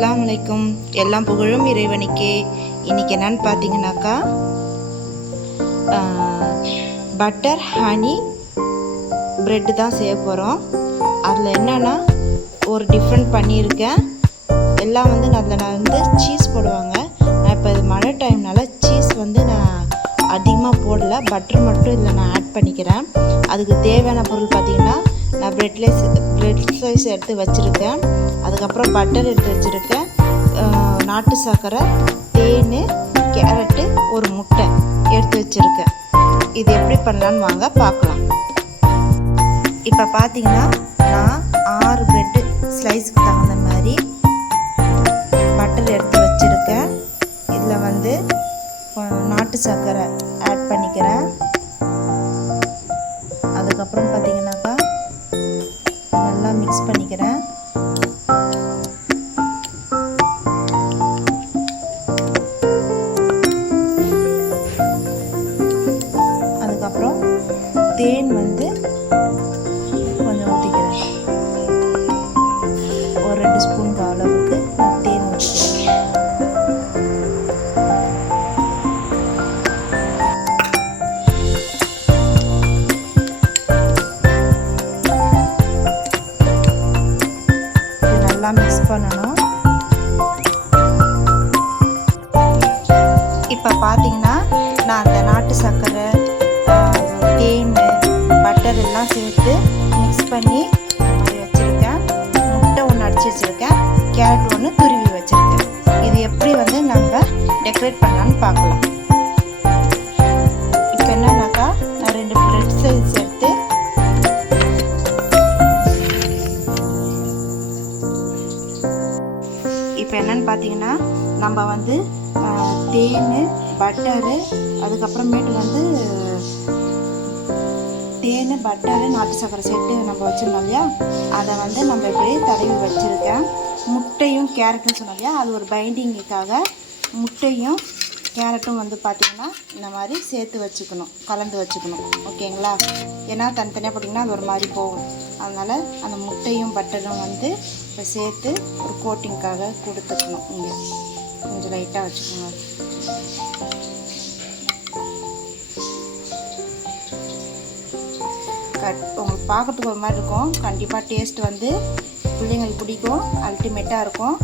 அஸ்ஸலாமு அலைக்கும். எல்லாம் புகழும் இறைவனுக்கே. இன்றைக்கி என்னென்னு பார்த்தீங்கன்னாக்கா பட்டர் ஹனி ப்ரெட்டு தான் செய்ய போகிறோம். அதில் என்னென்னா ஒரு டிஃப்ரெண்ட் பண்ணியிருக்கேன். எல்லாம் அதில் சீஸ் போடுவாங்க. நான் இப்போ இது மழை டைம்னால சீஸ் நான் அதிகமாக போடல, பட்டர் மட்டும் இதில் நான் ஆட் பண்ணிக்கிறேன். அதுக்கு தேவையான பொருள் பார்த்திங்கன்னா, நான் ப்ரெட் ஸ்லைஸ் எடுத்து வச்சுருக்கேன். அதுக்கப்புறம் பட்டர் எடுத்து வச்சுருக்கேன், நாட்டு சர்க்கரை, தேன், கேரட்டு, ஒரு முட்டை எடுத்து வச்சுருக்கேன். இது எப்படி பண்ணலான்னு வாங்க பார்க்கலாம். இப்போ பார்த்தீங்கன்னா நான் 6 ப்ரெட்டு ஸ்லைஸுக்கு தகுந்த மாதிரி பட்டர் எடுத்து வச்சுருக்கேன். இதில் நாட்டு சர்க்கரை ஆட் பண்ணிக்கிறேன். அதுக்கப்புறம் பார்த்தீங்கன்னாக்கா நல்லா மிக்ஸ் பண்ணிக்கிறேன். அதுக்கப்புறம் தேன் கொஞ்சம் ஊற்றிக்கிறேன். ஒரு 2 ஸ்பூன் அளவுக்கு தேன் ஊற்றிக்கிறேன். நல்லா மிக்ஸ் பண்ணணும். இப்போ பார்த்தீங்கன்னா நான் அந்த நாட்டு சர்க்கரை, தேன், பட்டர் எல்லாம் சேர்த்து மிக்ஸ் பண்ணி வச்சுருக்கேன். முட்டை ஒன்று அடித்து வச்சுருக்கேன், கேரட் ஒன்று துருவி வச்சுருக்கேன். இது எப்படி நம்ம டெக்கரேட் பண்ணலான்னு பார்க்கலாம். இப்போ என்னன்னாக்கா நான் 2 ப்ரெட் ஸ்லைஸ் எடுத்து இப்போ என்னென்னு பார்த்தீங்கன்னா நம்ம தேன், பட்டரு, அதுக்கப்புறமேட்டு தேன், பட்டரு, நாட்டு சர்க்கரை சேர்த்து நம்ம வச்சுருந்தோம் இல்லையா, அதை நம்ம இப்படியே தடவி வச்சுருக்கேன். முட்டையும் கேரட்டும் சொன்னோம் இல்லையா, அது ஒரு பைண்டிங்குக்காக முட்டையும் கேரட்டும் பார்த்திங்கன்னா இந்த மாதிரி சேர்த்து வச்சுக்கணும், கலந்து வச்சுக்கணும். ஓகேங்களா? ஏன்னா தனித்தனியாக போட்டிங்கன்னா அது ஒரு மாதிரி போகும். அதனால் அந்த முட்டையும் பட்டரும் இப்போ சேர்த்து ஒரு கோட்டிங்காக கொடுத்துக்கணும். இங்கே கொஞ்சம் லைட்டாக வச்சுக்கோங்க. உங்களுக்கு பார்க்கறதுக்கு ஒரு மாதிரி இருக்கும். கண்டிப்பாக டேஸ்ட் பிள்ளைங்களுக்கு பிடிக்கும், அல்டிமேட்டாக இருக்கும்.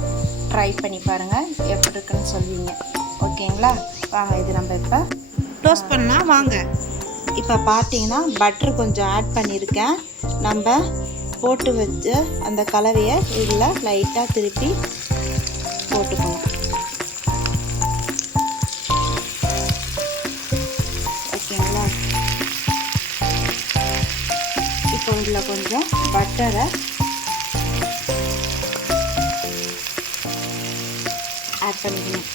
ட்ரை பண்ணி பாருங்கள், எப்படி இருக்குன்னு சொல்லுவீங்க. ஓகேங்களா? வாங்க இது நம்ம இப்போ டோஸ்ட் பண்ணலாம் வாங்க. இப்போ பார்த்தீங்கன்னா பட்டர் கொஞ்சம் ஆட் பண்ணியிருக்கேன். நம்ம போட்டு வச்ச அந்த கலவையை இதில் லைட்டாக திருப்பி போட்டுக்கணும். ஓகேங்களா? இப்போ இதில் கொஞ்சம் பட்டரை ஆட் பண்ணிக்கணும்.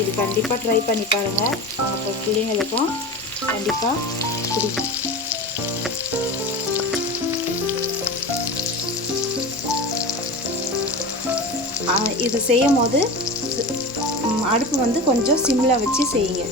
இது கண்டிப்பாக ட்ரை பண்ணி பாருங்கள். அவங்க பிள்ளைங்களுக்கும் கண்டிப்பாக பிடிக்கும். இது செய்யும் போது அடுப்பு கொஞ்சம் சிம்மில் வச்சு செய்யுங்க.